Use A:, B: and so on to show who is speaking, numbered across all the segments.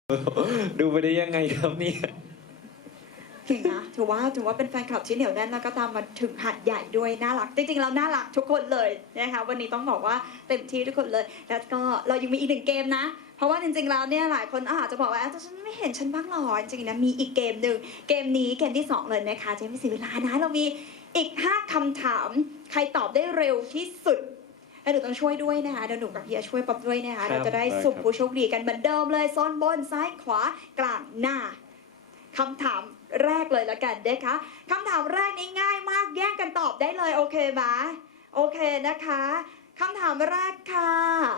A: ดูไปได้ยังไงครับเนี่ย
B: เก่งนะถือว่าเป็นแฟนคลับที่เหนียวแน่นแล้วก็ตามมาถึงหัดใหญ่ด้วยน่ารักจริงๆเราน่ารักทุกคนเลยนะคะวันนี้ต้องบอกว่าเต็มที่ทุกคนเลยแล้วก็เรายังมีอีกหนึ่งเกมนะเพราะว่าจริงๆแล้วเนี่ยหลายคนอาจจะบอกว่าฉันไม่เห็นฉันบ้างหรอจริงๆนะมีอีกเกมหนึ่งเกมนี้เกมที่2เลยนะคะเจมี่สีเวลานะเรามีอีก5คำถามใครตอบได้เร็วที่สุดแล้วหนูต้องช่วยด้วยนะคะเดี๋ยวหนูกับเฮียช่วยป๊อปด้วยนะคะเราจะได้สุ่มผู้โชคดีกันเหมือนเดิมเลยโซนบนซ้ายขวากลางหน้าคำถามแรกเลยละกันนะคะคำถามแรกนี้ง่ายมากแย่งกันตอบได้เลยโอเคไหมโอเคนะคะคำถามแรกค่ะ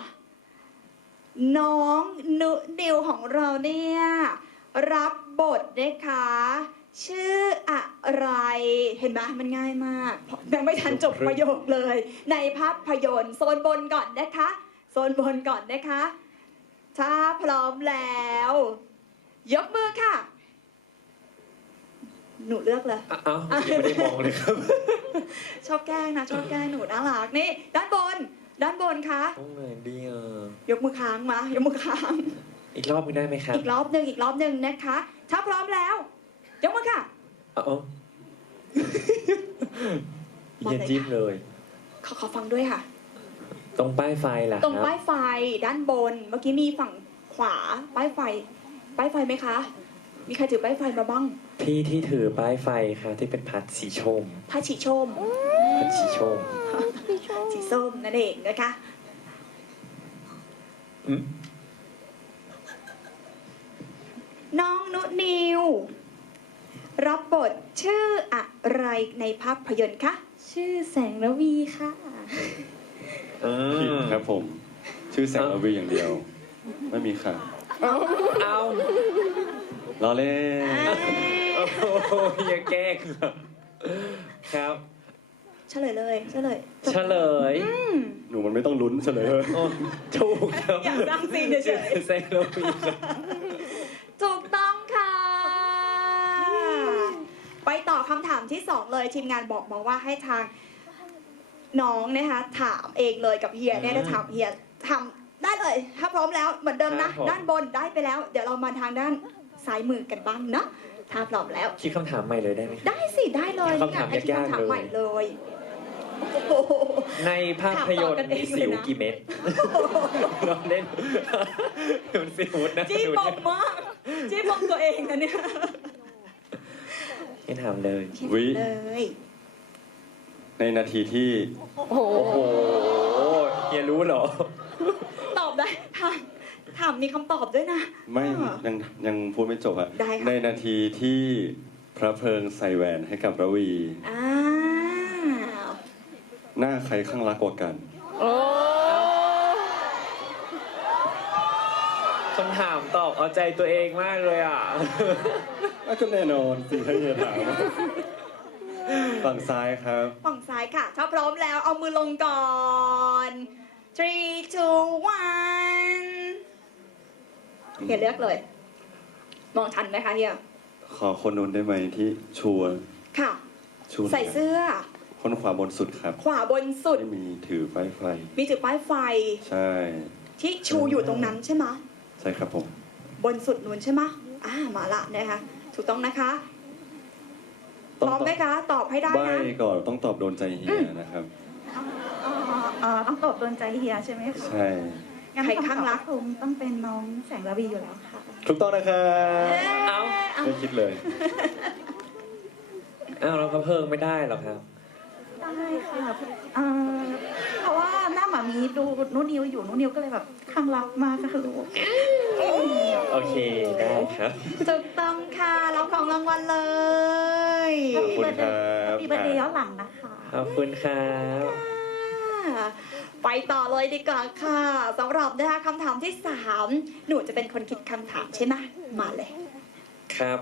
B: น้องนุนิวของเราเนี่ยรับบทนะคะชื่ออะไรเห็นไหมมันง่ายมากยังไม่ทันจบประโยคเลยในภาพยนตร์โซนบนก่อนนะคะโซนบนก่อนนะคะถ้าพร้อมแล้วยกมือค่ะหนูเลือกเลย
A: อ้าวไม่ได้มองเลยครับ
B: ชอบแกล้งนะชอบแกล้งหนูน่ารักนี่ด้านบนคะ
A: ตรงไหนดีอ่ะ
B: ยกมือค้างมายกมือค้าง
A: อีกรอบนึงได้ไหมครับ
B: อีกรอบหนึ่งนะคะถ้าพร้อมแล้วยกมือค่ะ
A: เย็นจิ้มเลย
B: ขอฟังด้วยค่ะ
A: ตรงป้ายไฟล่ะ
B: ตรงป้ายไฟด้านบนเมื่อกี้มีฝั่งขวาป้ายไฟไหมคะมีใครถือป้ายไฟมาบ้าง
A: พี่ที่ถือป้ายไฟค่ะที่เป็นพัดสีชม
B: พัดสีชมสีส้มนั่นเองนะคะน้องนุนิวรับบทชื่ออะไรในภาพยนตร์คะ
C: ชื่อแสงระวีค่ะ
D: ผิดครับผมชื่อแสงระวีอย่างเดียวไม่มีค่ะ
A: เอา
D: ล้อเล่น
A: โอ้โหอย่าแกล้งครับ
B: เฉลยเลย
A: เฉลย
D: หนูมันไม่ต้องลุ้นเฉลย
A: ถูกครับ
B: อยากสร้างซีนเฉย
A: แสงระวี
B: ถูกต้องค่ะไปต่อคำถามที่2เลยทีมงานบอกมาว่าให้ทางน้องนะคะถามเองเลยกับเฮียเนี่ยจะถามเฮียทำได้เลยถ้าพร้อมแล้วเหมือนเดิมนะด้านบนได้ไปแล้วเดี๋ยวเรามาทางด้านซ้ายมือกันบ้างเนาะถ้าพร้อมแล้ว
A: คิดคำถามใหม่เลยได้ไหม
B: ได้สิได้เลย
A: คำถามยากๆ
B: เลย
A: ในภาพยนตร์มีสิวกี่เม็ดเราเล่นมันสิวนะ
B: จี้ปมมากจี้ปมตัวเองนะเนี่ย
A: ไม่ถามเลย
D: วิในนาทีที่
A: โอ้โหเฮียรู้เหรอ
B: ตอบได้ถามมีคำตอบด้วยนะ
D: ไม่ยังพูดไม่จบอะในนาทีที่พระเพลิงใส่แหวนให้กับระวีหน้าใครข้างรักกว่ากัน
A: คำถามตอบเอาใจตัวเองมากเลยอ่ะ
D: ก็แน่นอนสิ่งที่จะถามฝั่งซ้ายครับ
B: ฝั่งซ้ายค่ะถ้าพร้อมแล้วเอามือลงก่อน 3 2 1เฮียเลือกเลยมองทันไหมคะเฮีย
D: ขอคนนู้นได้ไหมที่ชัวร์
B: ค่ะใส่เสื้อ
D: คนขวาบนสุดครับ
B: ขวาบนสุด
D: ที่มีถือป้ายไฟ
B: มีถือป้ายไฟ
D: ใช่
B: ที่ชูอยู่ตรงนั้นใช่ไหม
D: ใช่ครับผม
B: บนสุดนู้นใช่ไหมมาละนะคะถูกต้องนะคะพร้อมไหมคะตอบให้ได้นะ
D: ใบ้ก่อนต้องตอบโดนใจเฮียนะครับ
C: ต้องตอบโดนใจเฮียใช่ไหมคะ
D: ใช่
B: ใครข้างรัก
C: คงต้องเป็นน้องแสงระวีอยู่แล้วค่ะ
D: ถูกต้องนะครับไม่คิดเลย
A: เราก็เพิ่งไม่ได้หรอกครับ
C: ได้ค่ะเพราะว่าหน้าหมามีดูนุนิวอยู่นุนิวก็เลยแบบข้างรักมากค่ะลูก
A: โอเคได้ครับ
B: ถูกต้องค่ะรับของรางวัลเลย
D: ขอบคุณครับ
C: มีเบอร์เดย์ย้อนหลังนะคะ
A: ขอบคุณครับ
B: ไปต่อเลยดีกว่าค่ะสำหรับนะคะคำถามที่3หนูจะเป็นคนคิดคำถามใช่ไหมมาเลย
A: ครับ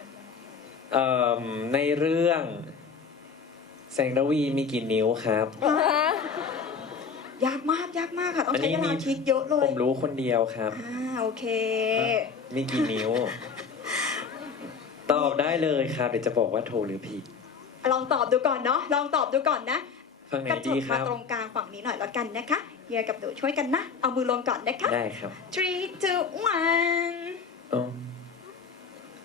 A: ในเรื่องแสงระวีมีกี่นิ้วครับ
B: ยากมากค่ะต้องใช้เวลาคิดเยอะเลย
A: ผมรู้คนเดียวครับ
B: โอเค
A: มีกี่นิ้วตอบได้เลยครับเดี๋ยวจะบอกว่าถูกหรือผิด
B: ลองตอบดูก่อนเนาะลองตอบดูก่อนนะ
A: ฝั่งไหนดีครับ
B: มาตรงกลางฝั่งนี้หน่อยแล้วกันนะคะเฮียกับหนูช่วยกันนะเอามือลงก่อนนะคะ
A: ได้ครับ
B: 3 2 1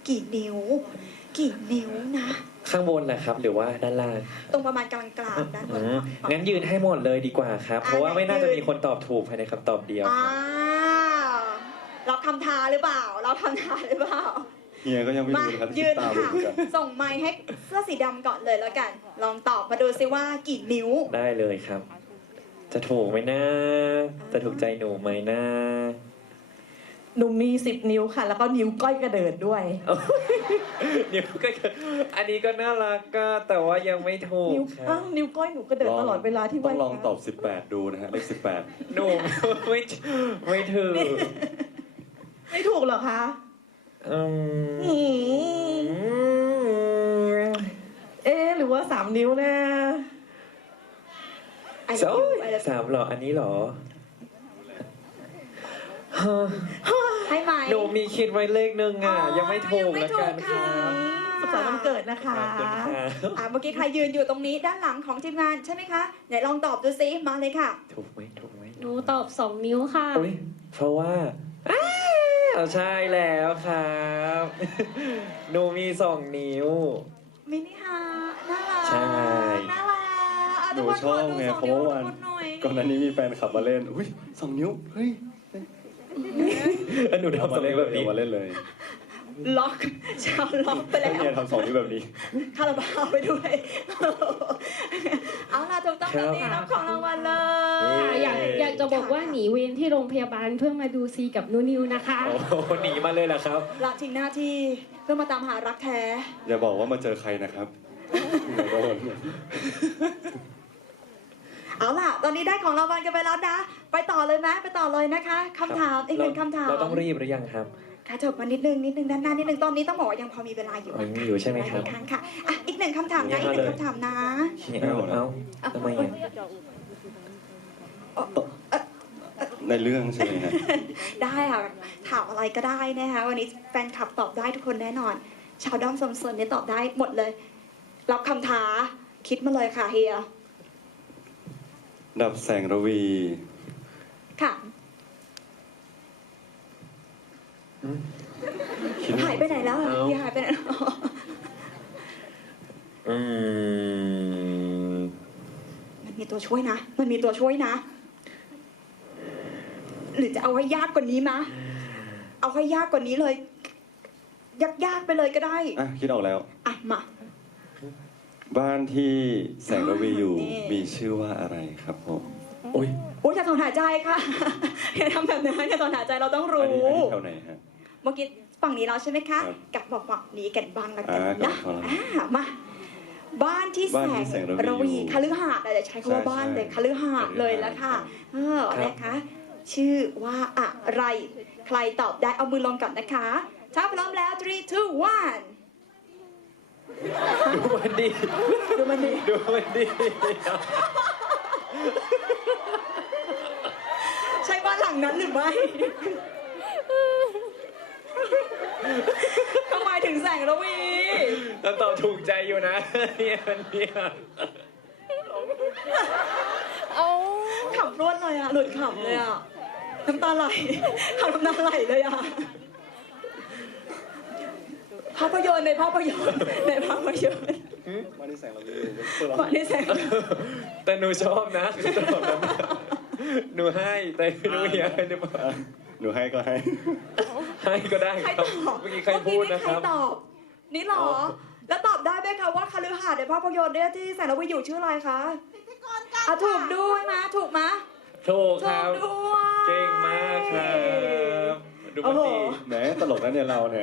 B: กี่นิ้ว กี่นิ้วนะ
A: ข้างบนแหละครับ หรือว่าด้านล่าง
B: ตรงประมาณกลางๆด้านบน
A: งั้นยืนให้หมดเลยดีกว่าครับ เพราะว่าไม่น่าจะมีคนตอบถูกภายในคำตอบเดียวค
B: อ้า
A: รับ
B: วรับคำท้าหรือเปล่ารับคำท้าหรือเปล่า
D: เฮียก็ยังไม่
B: มา
D: รู้นะครับ
B: ยื
D: คิด
B: น
D: ตาม
B: ค่ะ
D: เหมือนกัน
B: ส่งไมค์ให้เสื้อสีดำก่อนเลยแล้วกัน ลองตอบมาดูซิว่ากี่นิ้ว
A: ได้เลยครับ จะถูกไหมนะ จะถูกใจหนูไหมนะ
C: หนูมี10 นิ้วค่ะ แล้วก็นิ้วก้อยกระเดิดด้วย
A: นิ้วก็อันนี้ก็น่ารักก็แต่ว่ายังไม่ถูก
C: นิ้ว
A: ครั
C: อ้า
A: บ
C: วนิ้วก้อยหนูกระเดิดตลอดเวลาที่
D: ต้อง
C: ว่าย
D: ลอง
C: น้ำ
D: ตอบ 18 ดูนะฮะเลข
A: หนูไม่ไม่ถูก
C: ไม่ถูกเหรอคะ
A: อืม
C: หืมเอ๊ะหรือว่า3 นิ้วนะ
A: สองสามเหรอ อันนี้เหรอฮะ
B: ให้ไหม
A: หนูมีคิดไว้เลขหนึ่งอ่ะ ยังไม่ถูก
B: ยังไม่
A: แล้ว
B: ถู
A: กั
B: ก
A: นค
B: ค่ะ
A: รับ
C: สุขสันต์วันเกิดนะคะ
A: ขอบคุณครับ
B: เมื่อกี้ใครยืนอยู่ตรงนี้ด้านหลังของทีมงานใช่ไหมคะไหนลองตอบดูซิมาเลยค่ะ
A: ถูกไหมถูกไหม
E: หนูตอบ 2 นิ้วค่ะ
A: อุ้ยเพราะว่าอ้าวใช่แล้วครับ หนูมี2 นิ้ว
B: มินิฮาร์ทน่ารัก
A: ใช่
B: น่ารักอ่ะ
D: หนู
B: ทุกค
D: ชอบ
B: ขดู
D: ไง
B: สอ
D: เพราะว่าวัน
B: ทุกคหอย
D: ก่อนหน้านี้มีแฟนขับมาเล่น อุ้ย2 นิ้ว เฮ้ย
A: หนูทำสำเร็จแบบนี้
D: มาเล่นเลย
B: ล็อกชาวล็อกไปแล้ว
D: เฮียทำ2 นิ้วแบบนี้
B: คาราบาวไปด้วย เอาล่ะถูกต้อง
A: ครั
B: ตอน
A: บ
B: นี้รับของรางวัลเลย
E: ค่ะอยากจะบอกว่าหนีเวรที่โรงพยาบาลเพื่อมาดูซีกับนูนิวนะคะ
A: โอ้โหหนีมาเลยเหรอครับ
B: ละทิ้งหน้าที่เพื่อมาตามหารักแท้
D: อย่าบอกว่ามาเจอใครนะครับเดี๋ยวโดน
B: เอาล่ะ ตอนนี้ได้ของรางวัลกันไปแล้วนะ ไปต่อเลยไหมไปต่อเลยนะคะคำถามอีกหนึ่งคำถาม
A: เราต้องรีบหรือยังครับ
B: ค่ะจบมานิดนึงด้านหน้านิดนึงตอนนี้ต้องบอกว่ายังพอมีเวลาอยู่
A: อ๋อยังมีอยู่ใช่ไหมครับ
B: ด้อีกครั้งค่ะอ่ะอีกหนึ่งคำถามนะอีกหนึ่งคำถามนะ
A: เอาทำไมอ่ะ
D: ในเรื่องใช่ไหมฮะ
B: ได้ค่ะถามอะไรก็ได้นะคะวันนี้แฟนคลับตอบได้ทุกคนแน่นอน ชาวด้อมสมส่วนเนี่ยตอบได้หมดเลย รับคำท้าคิดมาเลยค่ะเฮีย
D: ดับแสงระวี
B: ค่ะ
D: คิด
B: หายไปไหนแล้วอะเฮียหายไปไหนแล้ว
A: อืม
B: มันมีตัวช่วยนะ มันมีตัวช่วยนะ หรือจะเอาให้ยากกว่านี้มะเอาให้ยากกว่านี้เลย ยากๆไปเลยก็ได้
D: อ่ะคิดออกแล้ว
B: อ่ะมา
D: บ้านที่แสงระวีอยู่
B: นี่
D: มีชื่อว่าอะไรครับผม
A: โอ้ย
B: โอ้ยอย่าถอนหายใจค่ะ อย่าทำแบบนั้นอย่าถอนหายใจเราต้อง
D: อัน
B: รู้
D: นี้แถวไหนฮะ
B: เมื่อกี้ฝั่งนี้เราใช่ไหมคะ
D: ครับ
B: กับบอกฝั่งนี้กันบ้างละกัน
D: กลั
B: นะ
D: บมา
B: มา บ้านที่
D: บ้านที่
B: แส
D: แส
B: ง
D: ง
B: ระ
D: ระวี
B: วีคฤหาสน์อาจจะใช้คำว่าบ้านเลยคฤหาสน์เลยแล้วค่ะนะคะ ชื่อว่าอะไร ใครตอบได้เอามือลงก่อนนะคะถ้าพร้อมแล้ว 3, 2, 1
A: ดูมันดี
B: ดูมันดี
A: ดูมันดี
B: ใช่บ้านหลังนั้นหรือไม่ ทำไมถึงแสงระวี
A: แล้วตอบถูกใจอยู่นะ เนี่ยเนี่ย
B: ขำรวดเลยอ่ะ หลุดขำเลยอ่ะ น้ำตาไหลขำน้ำตาไหลเลยอ่ะ ภาพยนตร์ในภาพยนตร์ในภาพยนตร์
D: บ้านที่แสงระวีอยู่
B: ก่อนที่แสง
A: แต่หนูชอบนะคือตอบแบบนั้นหนูให้แต่หนูอยากให้หรือเปล่า
D: หนูให้ก็ให้
A: ให้ก็ได้
B: ใคร
A: ครั
B: ต
A: บ
B: อบ
A: เมื่อกี้ใครพูดนะครับ
B: ใครตอบ นี่เหรอ แล้วตอบได้ไหมคะว่าคฤหาสน์ในภาพยนตร์เนี่ยที่แสงระวีอยู่ชื่ออะไรคะถูกด้วยมะถูกมะ
A: ถูกค
B: ถู
A: รั
B: ก
A: บ
B: ด้วย
A: เก่งมากครับดูมันดี
D: แหมตลกนะเนี่ยเราเนี่ย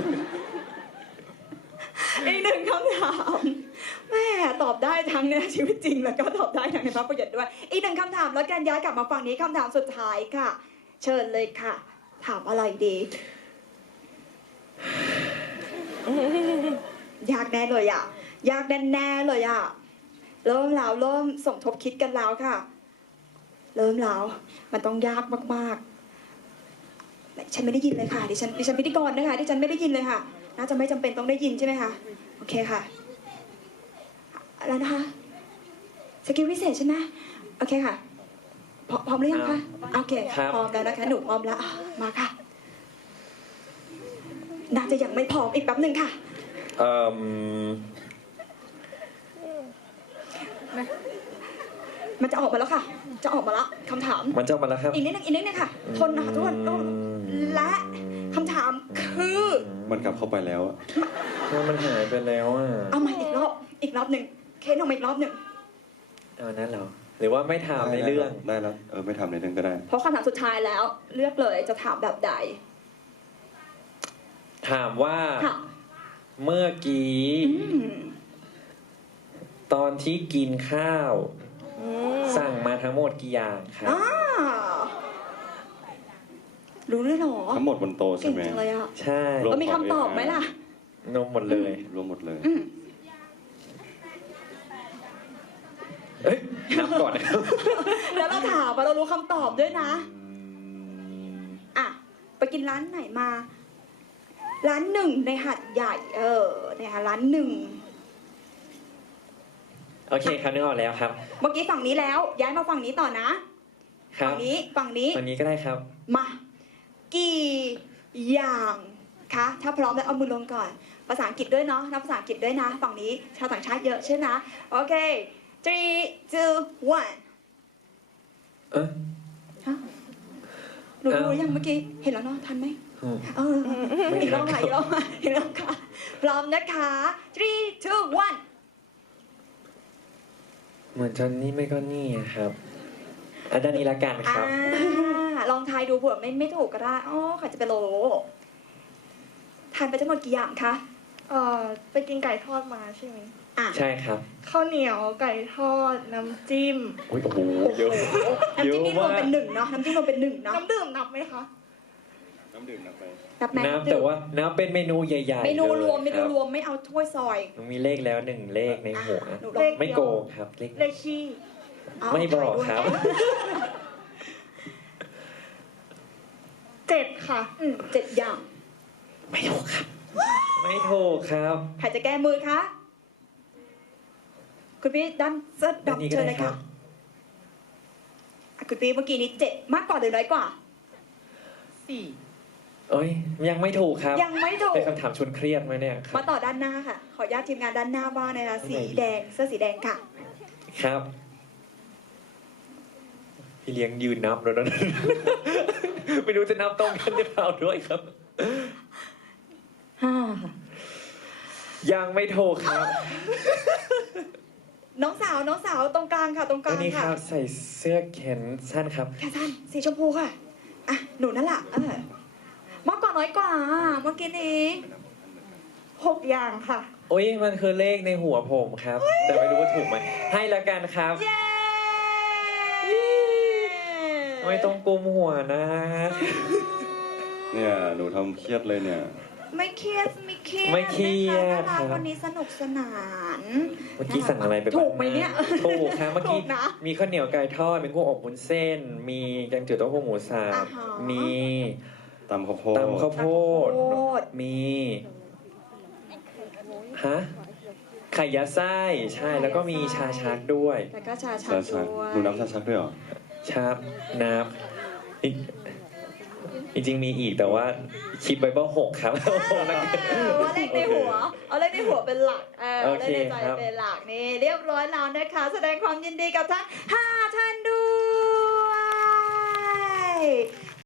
B: อีกหนึ่งคำถามแม่ตอบได้ทั้งในชีวิตจริงแล้วก็ตอบได้ทั้งในภาพยนตร์ด้วย อีกหนึ่งคำถามแล้วกันย้ายกลับมาฝั่งนี้คำถามสุดท้ายค่ะ เชิญเลยค่ะ ถามอะไรดี ยากแน่เลยอ่ะ ยากแน่ๆเลยอ่ะ เริ่มแล้วเริ่มสมทบคิดกันแล้วค่ะ เริ่มแล้วมันต้องยากมากๆฉันไม่ได้ยินเลยค่ะดิฉันพิธีกรนะคะดิฉันไม่ได้ยินเลยค่ะ น่าจะไม่จำเป็นต้องได้ยินใช่ไหมคะโอเคค่ะแล้วนะคะสกิลพิเศษใช่ไหมโอเคค่ะพร้อมหรือยังคะโอเค
A: ครับ
B: พร้อมแล้วนะคะหนูพร้อมแล้วอ่ะมาค่ะน่าจะยังไม่พร้อมอีกแป๊บหนึ่งค่ะ
A: เอ่ม
B: มันจะออกมาแล้วค่ะ จะออกมาแล้วคำถาม
A: มันจะออกมาแล้วครับ
B: อีกนิดนึงค่ะ ทนนะคะทุกคนและคำถามคือ
D: มันกลับเข้าไปแล้วอะ
A: มันหายไปแล้วอ่ะ
B: เอาใหม่อีกรอบหนึ่งเค้นออกมาอีกรอบหนึ่ง
A: เอานั่นเหรอ หรือว่าไม่ถามในเรื่อง
D: ได้แล้วไม่ทำในเรื่องก็ได้
B: เพราะคำถามสุดท้ายแล้วเลือกเลยจะถามแบบใด
A: ถามว่า
B: ค่ะ
A: เมื่อกี้
B: อืม
A: ตอนที่กินข้าว สั่งมาทั้งหมดกี่อย่างครับ
B: อ่ารู้ด้วยเหรอ
D: ทั้งหมดบนโต๊ะใช่
B: เก่ง
D: ไหม
B: จังเลยอ่ะ
A: ใช่
D: รว
B: แล้วมีคำตอบไหมล่ะ
A: นมหมดเลย
D: รวมหมดเลย
B: อืม
A: เอ้ยนับก่อนนะครับ
B: แล้วเราถามว่าเรารู้คำตอบด้วยนะ อ่ะ ไปกินร้านไหนมา ร้านหนึ่งในหัดใหญ่ เนี่ยร้านหนึ่ง
A: โอเคครับนึกออกแล้วครับ
B: เมื่อกี้ฝั่งนี้แล้ว ย้ายมาฝั่งนี้ต่อนะ
A: ครั
B: ฝั่
A: บ
B: งนี้ฝั่งนี้
A: วันนี้ก็ได้ครับ
B: มา กี่อย่างคะ ถ้าพร้อมแล้วเอามือลงก่อน ภาษาอังกฤษด้วยเนาะนับภาษาอังกฤษด้วยนะ ฝั่งนี้ชาวต่างชาติเยอะใช่ไหมโอเค 3 2 1
A: เอ้ย
B: ฮะหนูรู้ยังเมื่อกี้ เห็นแล้วเนาะ ทันไหม
A: อืม
B: อีกรอบค่ะอีกรอบค่ะอีกรอบค่ะพร้อมนะคะ3 2 1
A: เหมือนจอนนี่ไม่ก็นี่อะครับอันด้านนี้ละกันครับ
B: ลองทายดูเผื่อไม่ถูกก็ได้อ๋อใครจะไปโลทานไปทั้งหมดกี่อย่างคะ
C: ไปกินไก่ทอดมาใช่ไหม
B: อ่ะ
A: ใช่ครับ
C: ข้าวเหนียวไก่ทอดน้ำจิ้ม
A: โอ้ยโอ้โหเยอะ
B: น้ำจิ้มนี่รวมเป็นหนึ่งเนาะน้ำจิ้มรวมเป็นหนึ่งเนาะ
C: น้ำดื่มนับไหมคะ
D: น้ำดื่มนับไป
B: นับไหม
A: น้ำแต่ว่าน้ำเป็นเมนูใหญ่ๆ
B: เมนูรวม
A: ล
B: เม
A: ยค
B: นู
A: บ
B: รวมไม่เอาถ้วยซอย
A: หนูมีเลขแล้วหนึ่งเลขในหัว
B: หนูลอง
A: ไม่โกงครับเลข
C: เลขขี้
B: เา
A: ไม่บอกครับ
C: 7 ค่ะ
B: 7 อย่าง
A: ไม่ถูกครับ ไม่ถูกครับ
B: ใครจะแก้มือคะคุณพี่ด้านเสื้อ
A: ด้านนี้
B: ดำ
A: ก็
B: เชิญ
A: ได้
B: เลย
A: ครั
B: ค่ะ
A: บ
B: อ่ะคุณพี่เมื่อกี้นี้7มากกว่าหรือน้อยกว่า
A: เอ้ยยังไม่ถูกครับ
B: ยังไม่ถูก
A: เป็นคำถามชวนเครียดไหมเนี่ยค
B: มา
A: รับ
B: ต่อด้านหน้าค่ะ ขออนุญาตทีมงานด้านหน้าบ้างในราสี
A: ทำไม
B: แดงเสื้อสีแดงค่ะ
A: ครับ พี่เลี้ยงยืนนับแล้วนะ ไม่รู้จะนับตรงกันหรือเปล่าด้วยครับ ยังไม่ถูกครับ
B: น้องสาวตรงกลางค่ะ ตรงก
A: อั
B: ลาน ง
A: นี้ค
B: ค่ะ
A: รับใส่เสื้อแขนสั้นครับ
B: แค่สั้นสีชมพูค่ะ อ่ะ หนูนั่นแหละมากกว่าน้อยกว่า เมื่อกี้นี้
C: 6 อย่างค่ะ
A: โอ้ยมันคือเลขในหัวผมครับ แต่ไม่รู้ว่าถูกไหมให้ละกันครับ
B: เย้
A: ไม่ต้องกุมหัวนะ
D: เนี่ยหนูทำเครียดเลยเนี่ย
B: ไม่เครียดไม่เครียด
A: ไม่เครียด
B: นะคะ
A: ครับ
B: วันนี้สนุกสนาน
A: เมื่อกี้สั่งอะไรไปบ้าง
B: ถูกไหมเนี่ย
A: ถูกครับเมื่อกี้
B: ถูกนะ
A: มีข้าวเหนียวไก่ทอดมีกุ้งอบวุ้นเส้น มีแกงจืดเต้าหู้หมูสับ
B: อ่าฮะ
A: มี
D: ตำข้าวโพด
A: ตำข้าวโพด
B: ข้าวโพด
A: มีฮะไข่ยัดไส้ใช่แล้วก็มีชาชักด้วย
B: แล้วก็ชาชั
D: ชาก ชัก
B: ด้วย
D: หนูนับชาชักด้วยเหรอ
A: ชักน้ำจริงๆมีอีกแต่ว่าคิดไว้ว่า6ครับ
B: ว่าเลขในหัว เอาเลขในหัวเป็นหลัก
A: โอ
B: เอาเล
A: เค
B: ขในใจ
A: ครับ
B: เป็นหลักนี่เรียบร้อยแล้วนะคะ แสดงความยินดีกับทั้ง5ท่านด้วย